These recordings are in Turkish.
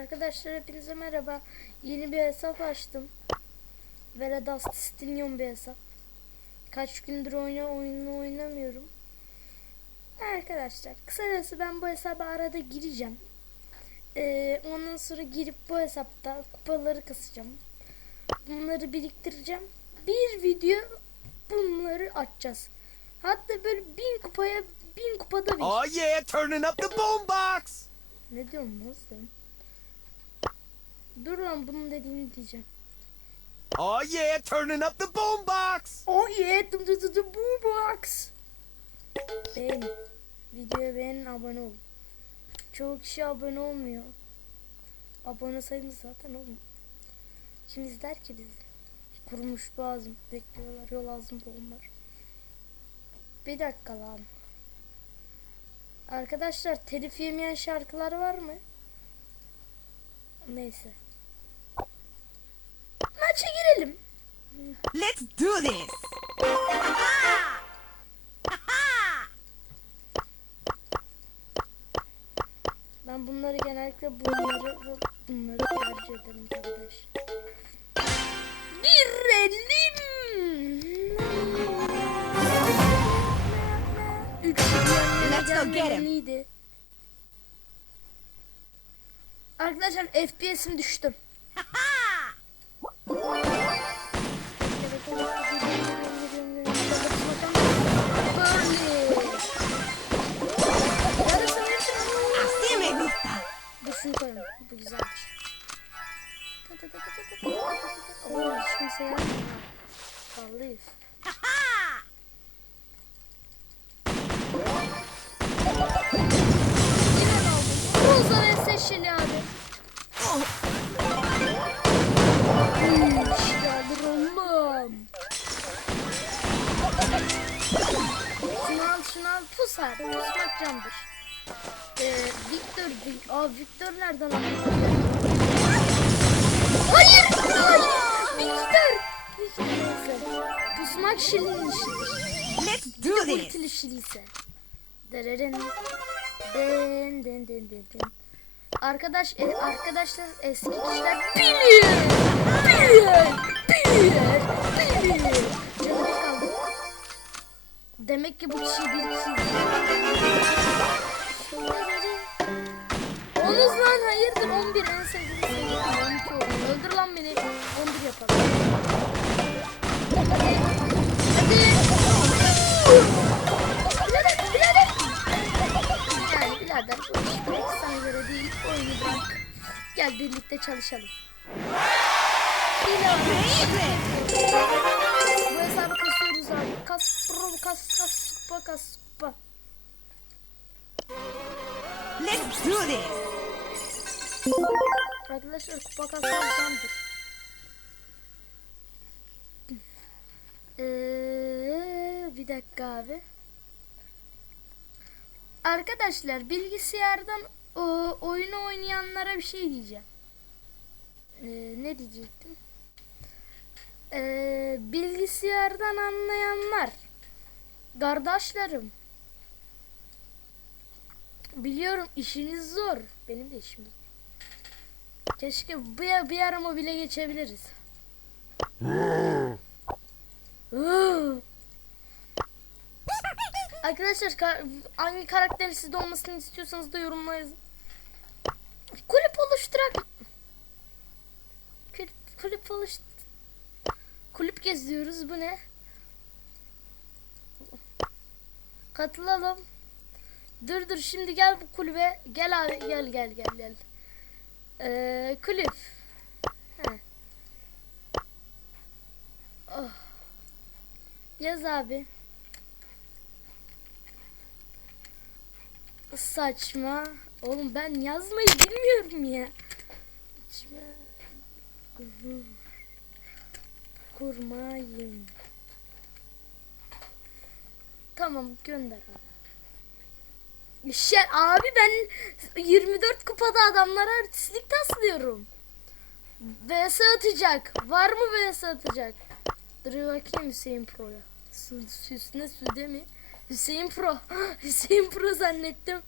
Arkadaşlar hepinize merhaba. Yeni bir hesap açtım. Veredast Stillion bir hesap. Kaç gündür oyna oyunu oynamıyorum. Arkadaşlar kısacası ben bu hesaba arada gireceğim. Ee, ondan sonra girip bu hesapta kupaları kasacağım. Bunları biriktireceğim. Bir video bunları açacağız. Hatta böyle bin kupaya bin kupada bir. Oh yeah, turning up the boombox. Ne diyorsun lan sen? Dur lan bunun dediğini diyeceğim. Oh yeah, turning up the boombox. Oh yeah, dım dım dım dım bu box. Beğen. Videoya beğenin, abone olun. Çoğu kişi abone olmuyor. Abone sayımız zaten olmuyor. Kim izler ki bizi? Kurmuş bazım. Bekliyorlar. Yol ağzında onlar. Bir dakika lan. Arkadaşlar telif yemeyen şarkılar var mı? Neyse. Maça girelim. Let's do this. Ben bunları genellikle bunları bunları tercih ederim kardeş. Girelim. Üç Let's go get him. Arkadaşlar FPS'im düştü. Candır. Ee, Victor, Vic- Aa Victor nereden aldı? Hayır! Hayır! Victor! Victor neyse. Pusmak işidir. Let's do this. Ultili şiliyse. Dererin. Den den den den den. Arkadaş, e, arkadaşlar eski kişiler bilir! Bilir! Bilir! Bilir! Demek ki bu kişi bir kişi. Onuz lan hayırdır 11 en sevdiğim sayı 12 oldu. Öldür lan beni 11 yapalım. Hadi. Hadi. Yani birader sana göre değil. Oyunu. Gel birlikte çalışalım. Kas, bro, kas, kas, kupa, kas, kupa. Let's do this. Arkadaşlar kupa kasmak candır. Ee, bir dakika abi. Arkadaşlar bilgisayardan o, oyunu oynayanlara bir şey diyeceğim. Ee, ne diyecektim? Ee, bilgisayardan anlayanlar. Kardeşlerim. Biliyorum işiniz zor. Benim de işim. Keşke bir, bir ara mobile geçebiliriz. Arkadaşlar ka- hangi karakterin sizde olmasını istiyorsanız da yorumlara yazın. Kulüp oluşturak. Kulüp, kulüp oluş. Kulüp geziyoruz bu ne? Katılalım. Dur dur şimdi gel bu kulübe. Gel abi gel gel gel gel. Ee, kulüp. Oh. Yaz abi. Saçma. Oğlum ben yazmayı bilmiyorum ya. Gurur kurmayın. Tamam gönder abi. Şey, abi ben 24 kupada adamlara artistlik taslıyorum. VS atacak. Var mı VS atacak? Dur bakayım Hüseyin Pro'ya. Sü- Süsne Süde mi? Hüseyin Pro. Hüseyin Pro zannettim.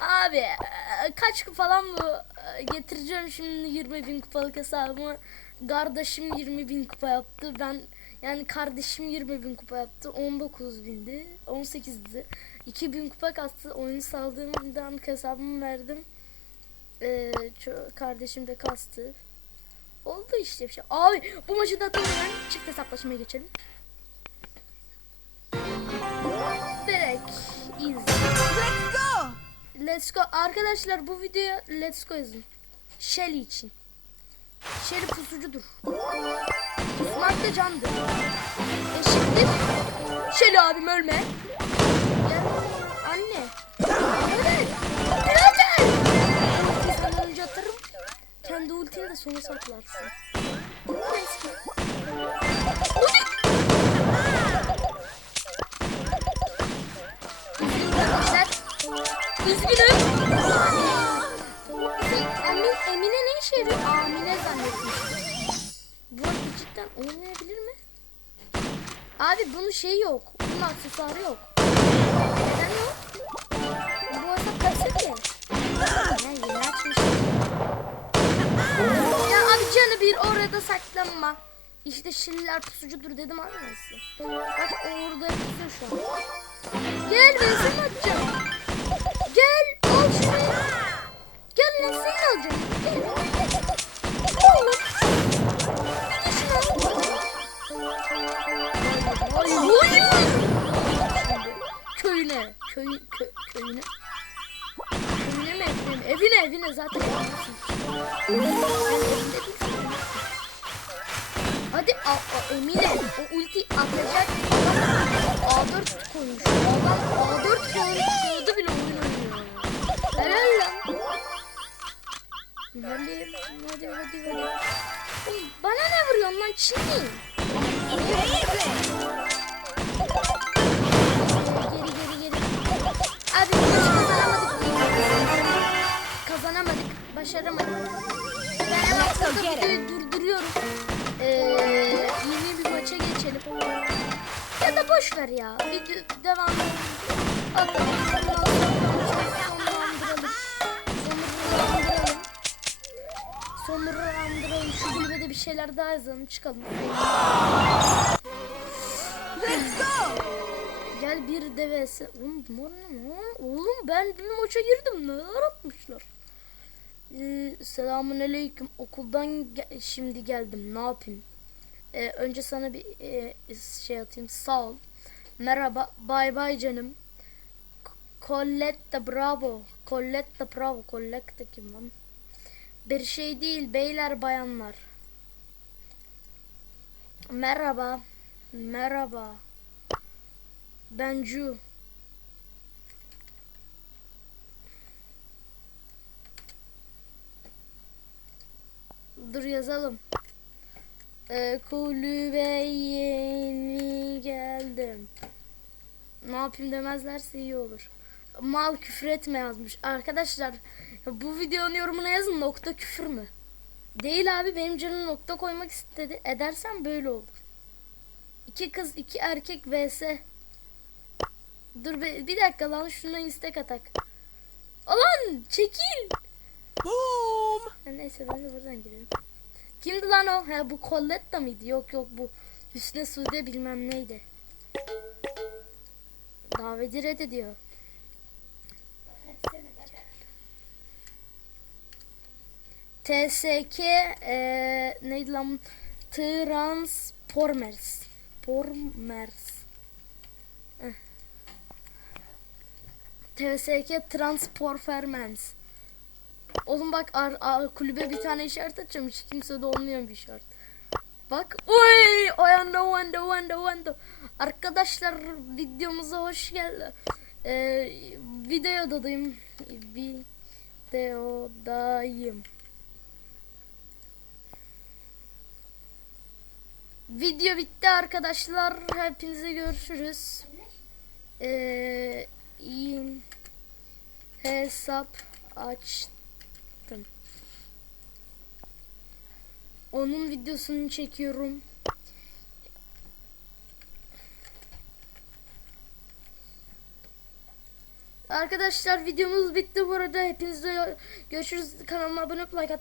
Abi e, kaç falan bu? E, Getireceğim şimdi 20 bin kupalık hesabımı. Kardeşim 20 bin kupa yaptı. Ben yani kardeşim 20 bin kupa yaptı. 19 bindi. 18'di. 2 bin kupa kastı. Oyunu saldığımdan hesabımı verdim. Ee, kardeşim de kastı. Oldu işte bir şey. Abi bu maçı da atalım ben. Çift hesaplaşmaya geçelim. Easy. Let's go. Let's go. Arkadaşlar bu videoya let's go yazın. Shelly için. Shelly pusucudur. Pusmak da candır. Eşittir. Shelly abim ölme. Gel. Anne. Kendi ultini de sona saklarsın. Let's Üzgünüm. Emin, Emine ne işe yarıyor? Amine zannetmiştim. Bu arada cidden oynayabilir mi? Abi bunun şeyi yok. Bunun aksesuarı yok. Neden yok? Bu hesap kaçsa ki? Ha, yeni açmışım. Ya abi canı bir orada saklanma. İşte şiller pusucudur dedim abi neyse. Bak orada pusuyor şu an. Gel ben seni atacağım. Gel lan seni alacağım. Gel. Oğlum. Hayır. Köyüne. Köy, kö, köyüne. Köyüne mi evine? Evine evine zaten yapmışsın. Hadi a, a, Emine o ulti atacak Çinli? Geri geri kazanamadık. Başaramadık. Ben hemen durduruyorum. Ee, yeni bir maça geçelim. Ya da boş ver ya. Video devam edelim. Atalım. Sonlandıralım. Şu kulübede bir şeyler daha yazalım. Çıkalım. Let's go. Gel bir devesi. Oğlum bunlar ne lan? Oğlum ben bir maça girdim. Neler atmışlar? Ee, selamun aleyküm. Okuldan ge- şimdi geldim. Ne yapayım? Ee, önce sana bir e, şey atayım. Sağ ol. Merhaba. Bay bay canım. Colletta bravo. Colletta bravo. Colletta kim lan? Bir şey değil beyler bayanlar. Merhaba. Merhaba. Ben Ju. Dur yazalım. Ee, kulübe yeni geldim. Ne yapayım demezlerse iyi olur. Mal küfür etme yazmış. Arkadaşlar bu videonun yorumuna yazın nokta küfür mü? Değil abi benim canım nokta koymak istedi. Edersen böyle olur. İki kız iki erkek vs. Dur be, bir dakika lan şuna istek atak. Alan çekil. Boom! Ha, neyse ben de buradan girelim. Kimdi lan o? Ha, bu Colletta mıydı? Yok yok bu Hüsnü Sude bilmem neydi. Daveti reddediyor. TSK eee neydi lan? Transformers. Formers. Eh. TSK Transformers. Oğlum bak ar, ar- kulübe bir tane işaret açacağım. Hiç kimse de olmayan bir işaret. Bak. Oy! Oyanda oyanda oyanda oyanda. Arkadaşlar videomuza hoş geldin. Ee, videodayım. Videodayım. Video bitti arkadaşlar. Hepinize görüşürüz. Ee, hesap açtım. Onun videosunu çekiyorum. Arkadaşlar videomuz bitti bu arada. Hepinize görüşürüz. Kanalıma abone olup like atmayı